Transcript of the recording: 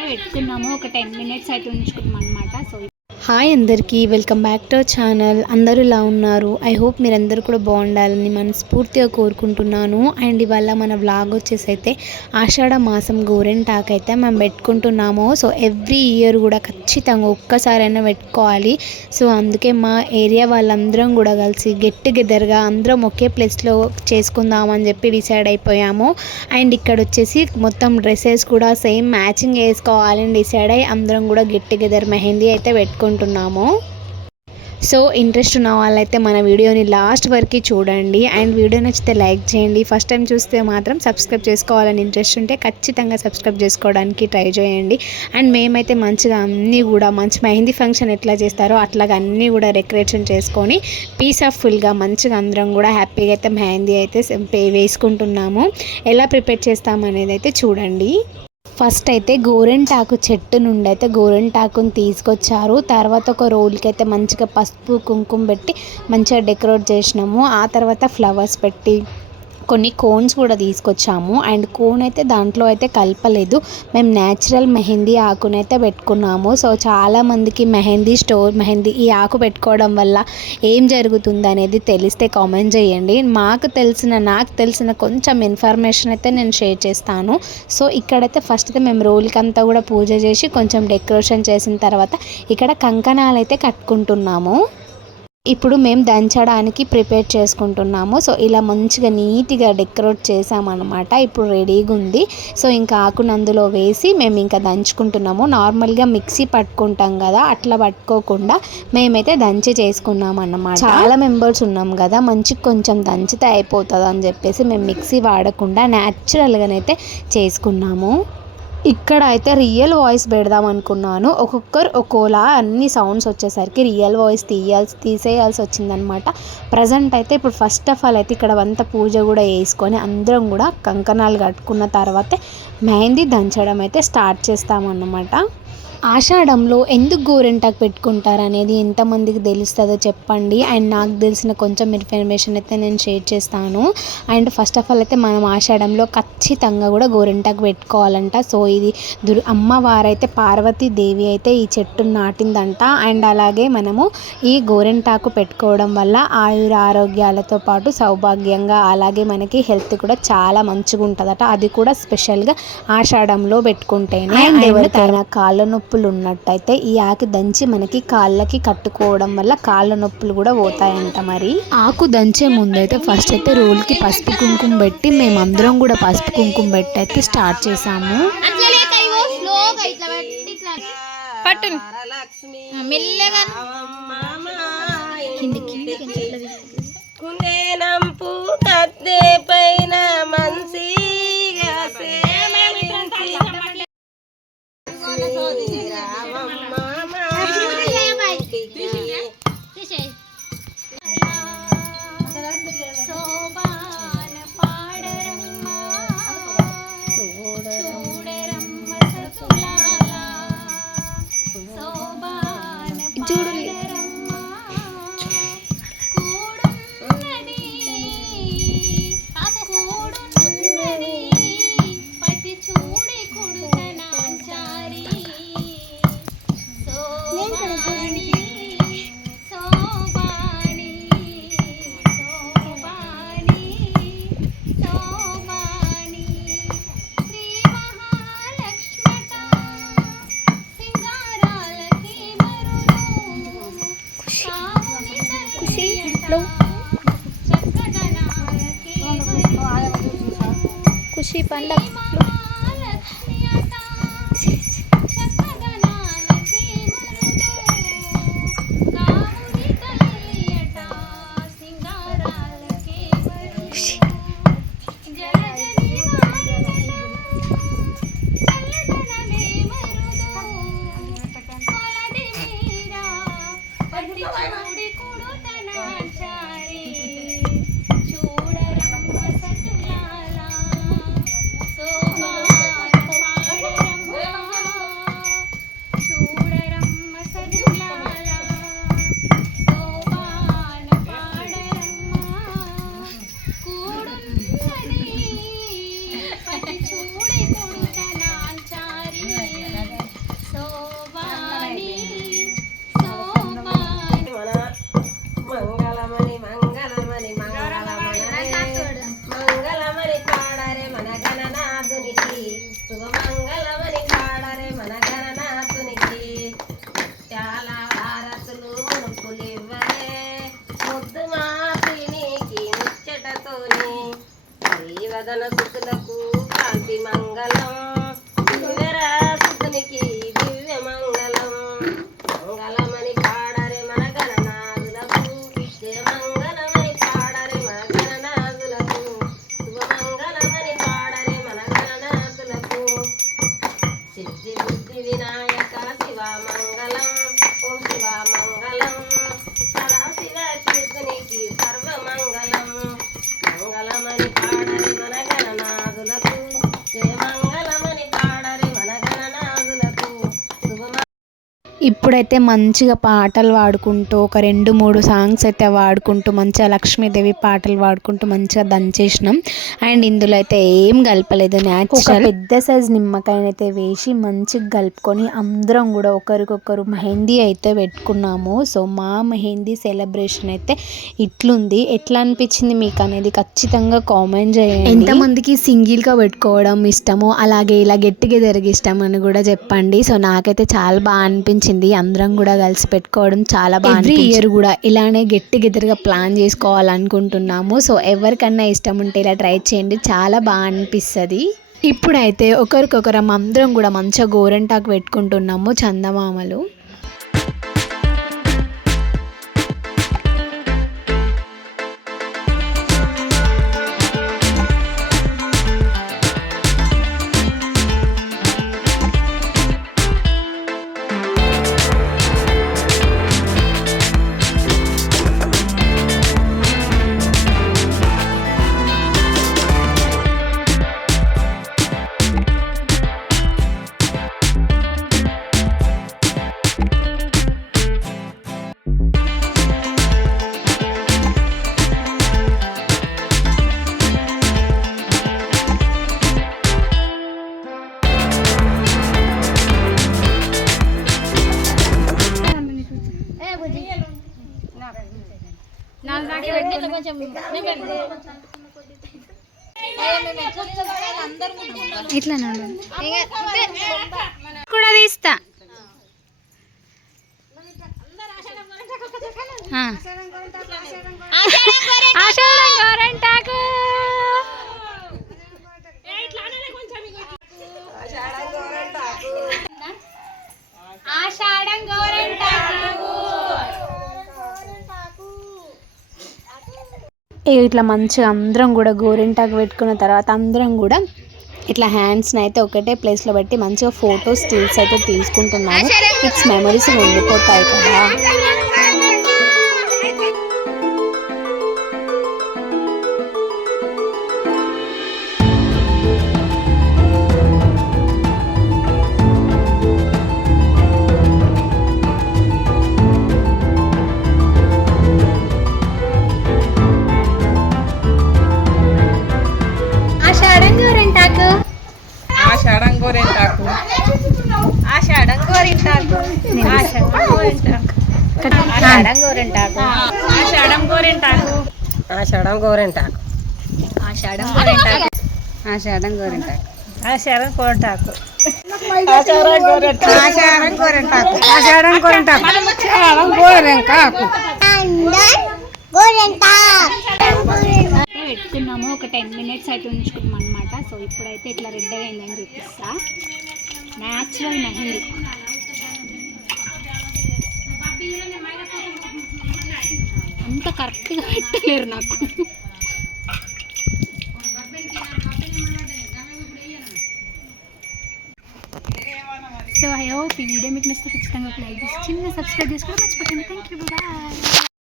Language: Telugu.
పెట్టుకున్నాము. ఒక టెన్ మినిట్స్ అయితే ఉంచుకున్నాం అనమాట సో హాయ్ అందరికీ welcome back to our channel అందరూ ఇలా ఉన్నారు? ఐ హోప్ మీరందరూ కూడా బాగుండాలని మనస్ఫూర్తిగా కోరుకుంటున్నాను. అండ్ ఇవాళ మన వ్లాగ్ వచ్చేసి అయితే ఆషాఢ మాసం గోరెంటాక్ అయితే మేము పెట్టుకుంటున్నాము. సో ఎవ్రీ ఇయర్ కూడా ఖచ్చితంగా ఒక్కసారైనా పెట్టుకోవాలి. సో అందుకే మా ఏరియా వాళ్ళందరం కూడా కలిసి గెట్ టుగెదర్గా అందరం ఒకే ప్లేస్లో చేసుకుందామని చెప్పి డిసైడ్ అయిపోయాము. అండ్ ఇక్కడ వచ్చేసి మొత్తం డ్రెస్సెస్ కూడా సేమ్ మ్యాచింగ్ వేసుకోవాలని డిసైడ్ అయ్యి అందరం కూడా గెట్ టుగెదర్ మెహందీ అయితే పెట్టుకుంటాం పెట్టుకుంటున్నాము సో ఇంట్రెస్ట్ ఉన్న వాళ్ళైతే మన వీడియోని లాస్ట్ వరకు చూడండి. అండ్ వీడియో నచ్చితే లైక్ చేయండి. ఫస్ట్ టైం చూస్తే మాత్రం సబ్స్క్రైబ్ చేసుకోవాలని ఇంట్రెస్ట్ ఉంటే ఖచ్చితంగా సబ్స్క్రైబ్ చేసుకోవడానికి ట్రై చేయండి. అండ్ మేమైతే మంచిగా అన్నీ కూడా మంచి మెహందీ ఫంక్షన్ ఎట్లా చేస్తారో అట్లాగా అన్నీ కూడా డెకరేషన్ చేసుకొని పీస్ ఆఫ్ ఫుల్గా మంచిగా అందరం కూడా హ్యాపీగా అయితే మెహందీ అయితే వేసుకుంటున్నాము. ఎలా ప్రిపేర్ చేస్తామనేది అయితే చూడండి. ఫస్ట్ అయితే గోరెంటాకు చెట్టు నుండి అయితే గోరెంటాకుని తీసుకొచ్చారు. తర్వాత ఒక రోల్కి అయితే మంచిగా పసుపు కుంకుమ పెట్టి మంచిగా డెకరేట్ చేసినాము. ఆ తర్వాత ఫ్లవర్స్ పెట్టి కొన్ని కోన్స్ కూడా తీసుకొచ్చాము. అండ్ కోన్ అయితే దాంట్లో అయితే కలపలేదు. మేము న్యాచురల్ మెహందీ ఆకునైతే పెట్టుకున్నాము. సో చాలామందికి మెహందీ స్టోర్ మెహందీ ఈ ఆకు పెట్టుకోవడం వల్ల ఏం జరుగుతుంది అనేది తెలిస్తే కామెంట్ చేయండి. మాకు తెలిసిన నాకు తెలిసిన కొంచెం ఇన్ఫర్మేషన్ అయితే నేను షేర్ చేస్తాను. సో ఇక్కడైతే ఫస్ట్ అయితే మేము రోల్కి అంతా కూడా పూజ చేసి కొంచెం డెకరేషన్ చేసిన తర్వాత ఇక్కడ కంకణాలు అయితే కట్టుకుంటున్నాము. ఇప్పుడు మేము దంచడానికి ప్రిపేర్ చేసుకుంటున్నాము. సో ఇలా మంచిగా నీట్గా డెకరేట్ చేసామన్నమాట. ఇప్పుడు రెడీగా ఉంది. సో ఇంకా ఆకును అందులో వేసి మేము ఇంకా దంచుకుంటున్నాము. నార్మల్గా మిక్సీ పట్టుకుంటాం కదా అట్లా పట్టుకోకుండా మేమైతే దంచి చేసుకున్నాం అన్నమాట చాలా మెంబర్స్ ఉన్నాం కదా మంచి కొంచెం దంచితే అయిపోతుంది అని చెప్పేసి మేము మిక్సీ వాడకుండా న్యాచురల్గానైతే చేసుకున్నాము. ఇక్కడ అయితే రియల్ వాయిస్ పెడదాం అనుకున్నాను. ఒక్కొక్కరు ఒక్కోలా అన్ని సౌండ్స్ వచ్చేసరికి రియల్ వాయిస్ తీయాల్సి తీసేయాల్సి వచ్చిందనమాట. ప్రజెంట్ అయితే ఇప్పుడు ఫస్ట్ ఆఫ్ ఆల్ అయితే ఇక్కడ అంతా పూజ కూడా వేసుకొని అందరం కూడా కంకణాలు కట్టుకున్న తర్వాతే మెహందీ దంచడం అయితే స్టార్ట్ చేస్తామన్నమాట. ఆషాఢంలో ఎందుకు గోరెంటాకు పెట్టుకుంటారు అనేది ఎంతమందికి తెలుస్తుందో చెప్పండి. అండ్ నాకు తెలిసిన కొంచెం ఇన్ఫర్మేషన్ అయితే నేను షేర్ చేస్తాను. అండ్ ఫస్ట్ ఆఫ్ ఆల్ అయితే మనం ఆషాఢంలో ఖచ్చితంగా కూడా గోరెంటాకు పెట్టుకోవాలంట. సో ఇది దుర్ అమ్మవారైతే పార్వతీదేవి అయితే ఈ చెట్టు నాటిందంట. అండ్ అలాగే మనము ఈ గోరెంటాకు పెట్టుకోవడం వల్ల ఆయుర ఆరోగ్యాలతో పాటు సౌభాగ్యంగా అలాగే మనకి హెల్త్ కూడా చాలా మంచిగా ఉంటుందట అది కూడా స్పెషల్గా ఆషాఢంలో పెట్టుకుంటేనే. అండ్ ఎవరికైనా కాళ్ళ నొప్పులు ఉన్నట్టయితే ఈ ఆకు దంచి మనకి కాళ్ళకి కట్టుకోవడం వల్ల కాళ్ళ నొప్పులు కూడా పోతాయంట మరి. ఆకు దంచే ముందు అయితే ఫస్ట్ అయితే రోల్కి పసుపు కుంకుమ పెట్టి మేమందరం కూడా పసుపు కుంకుమ పెట్టి అయితే స్టార్ట్ చేసాము. పెట్టి మెల్లగా. కుందేనంపు 那时你来，పట్టి y ఇప్పుడైతే మంచిగా పాటలు పాడుకుంటూ ఒక రెండు మూడు సాంగ్స్ అయితే పాడుకుంటూ మంచిగా లక్ష్మీదేవి పాటలు పాడుకుంటూ మంచిగా దంచేసినాం అండ్ ఇందులో అయితే ఏం కలపలేదు న్యాచురల్ పెద్ద సైజ్ నిమ్మకాయనైతే వేసి మంచిగా కలుపుకొని అందరం కూడా ఒకరికొకరు మెహందీ అయితే పెట్టుకున్నాము. సో మా మెహందీ సెలబ్రేషన్ అయితే ఇట్లుంది. ఎట్లా అనిపించింది మీకు అనేది ఖచ్చితంగా కామెంట్ చేయండి. ఎంతమందికి సింగిల్గా పెట్టుకోవడం ఇష్టమో అలాగే ఇలా గెట్ టుగెదర్ ఇష్టం అని కూడా చెప్పండి. సో నాకైతే చాలా బాగా అనిపించింది. అందరం కూడా కలిసి పెట్టుకోవడం చాలా బాగా ఎవ్రీ ఇయర్ కూడా ఇలానే గెట్ టుగెదర్గా ప్లాన్ చేసుకోవాలనుకుంటున్నాము. సో ఎవరికన్నా ఇష్టం ఉంటే ఇలా ట్రై చేయండి. చాలా బాగా అనిపిస్తుంది. ఇప్పుడైతే ఒకరికొకరం అందరం కూడా మంచిగా గోరంటాకు పెట్టుకుంటున్నాము చందమామలు. ఇట్లా కూడా తీస్తా. ఆషాఢం గోరంటాకు ఆషాఢం గోరంటాకు ఇక ఇట్లా మంచిగా అందరం కూడా గోరింటాకు పెట్టుకున్న తర్వాత అందరం కూడా ఇట్లా హ్యాండ్స్ని అయితే ఒకటే ప్లేస్లో పెట్టి మంచిగా ఫోటోస్ స్టిల్స్ అయితే తీసుకుంటున్నాము. ఇట్స్ మెమరీస్ ఉండిపోతాయి కదా. ఆషాఢం గోరింటాకు ఆషాఢం గోరింటాకు ఆషాఢం గోరింటాకు ఆషాఢం గోరింటాకు ఆషాఢం గోరింటాకు ఆషాఢం గోరింటాకు ఆషాఢం గోరింటాకు ఆషాఢం గోరింటాకు ఆషాఢం గోరింటాకు ఆషాఢం గోరింటాకు ఆషాఢం గోరింటాకు పెట్టుకున్నాము. ఒక టెన్ మినిట్స్ అయితే ఉంచుకున్నాం అనమాట సో ఇప్పుడైతే ఇట్లా రెడ్ అయిందని చూపిస్తా. న్యాచురల్ మెహందీ. కరెక్ట్గా పెట్టలేరు నాకు. సో ఐ హోప్ ఈ వీడియో మీకు నచ్చితే ఖచ్చితంగా ఒక లైక్ చేసి చిన్న సబ్స్క్రైబ్ చేసుకోవడం మర్చిపోకండి. Thank you bye